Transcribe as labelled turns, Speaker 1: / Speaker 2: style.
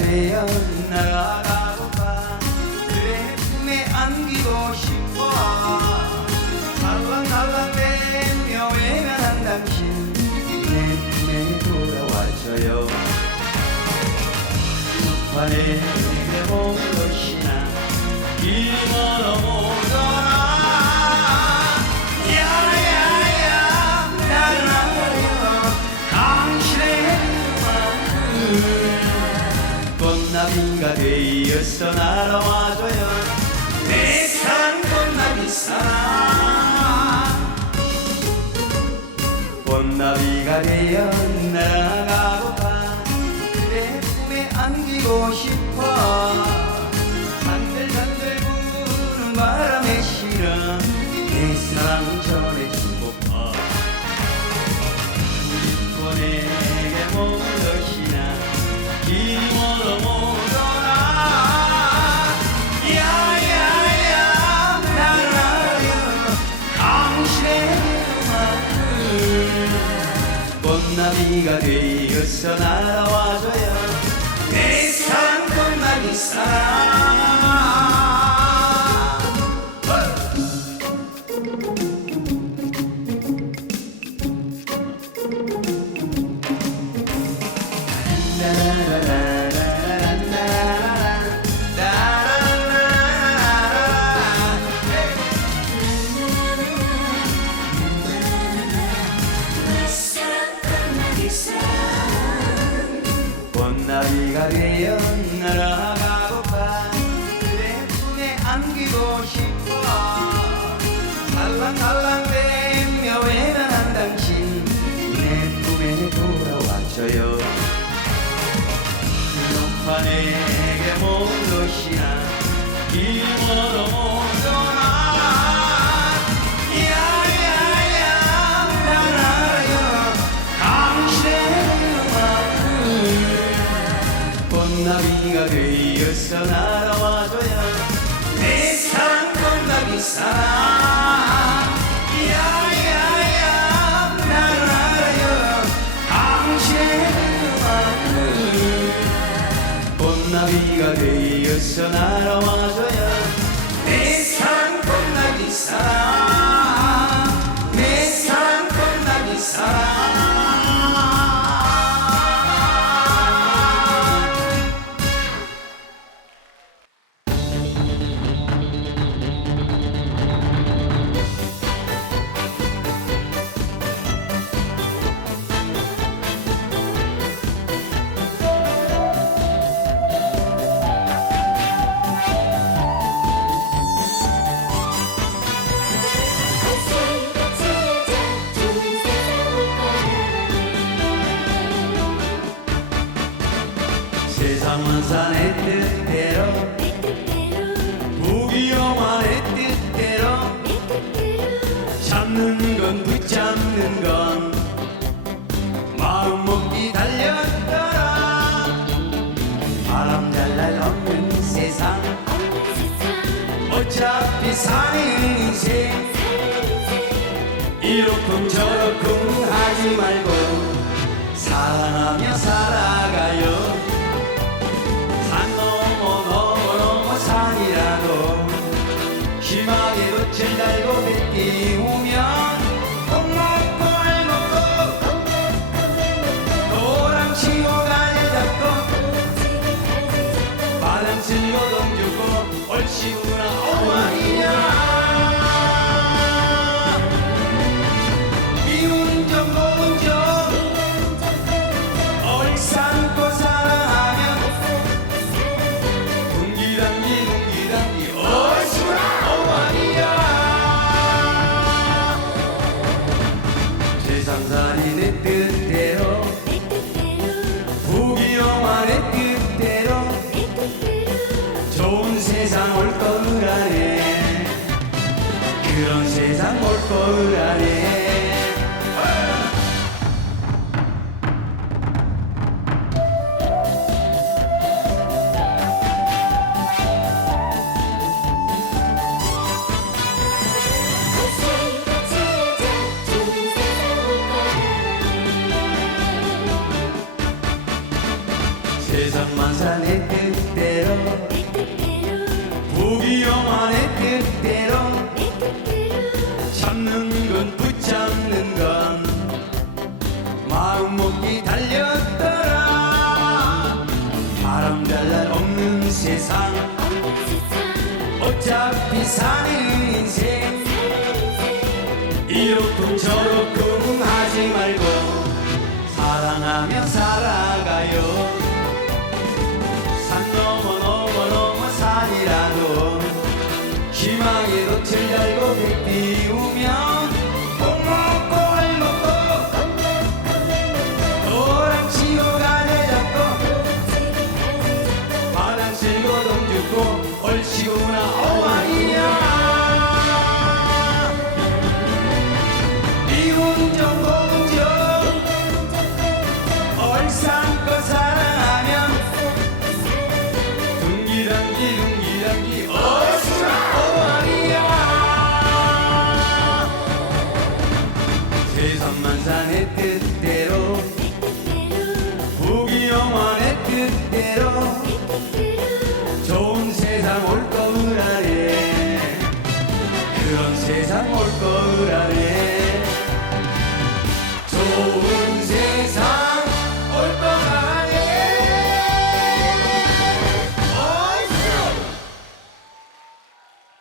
Speaker 1: 되어 날 내게 본 것이나 이 멀어 오더라 야야야 나를 알아요 당신의 마음을 꽃나비가 되어서 날아와줘요. 내 사랑 꽃나비 사랑. 꽃나비가 되어 품에 안기고 싶어. 산들산들 부는 바람에 실어 내 사랑 전해주고파 내게 모르시나 길이 멀어 모더라. 야야야 나를 알아요 당신의 마음을. 꽃나비가 되어서 날아와줘요 나비 사랑 꽃나비가 되어 날아 내게 모르시나 길 멀어 오더나 야야야 당신의 마음을 꽃나비가 되어서 날아와줘요 내 사랑 꽃나비 사랑 되어서 날아와줘요. 내 사랑 꽃나비 사랑 내 사랑 꽃나비 사랑 산의 뜻대로
Speaker 2: 바라보네 내 뜻대로 내
Speaker 1: 잡는 건 붙잡는 건 마음 먹기 달렸더라. 바람 잘 날 없는 세상 어차피 사는 산산이 내 뜻대로. 부귀영화 내 뜻대로. 좋은 세상 올 거라네
Speaker 2: 그런 세상 올
Speaker 1: 거라네 뜻대로
Speaker 2: 내 뜻대로.
Speaker 1: 영화의 뜻대로.
Speaker 2: 내 뜻대로
Speaker 1: 잡는 건 붙잡는 건 마음 먹기 달렸더라. 바람 잘날 없는 세상. 어차피 사는 인생 暇 세상만산의 뜻대로. 부귀영화의 뜻대로. 좋은 세상 올 거라네 그런 세상 올 거라네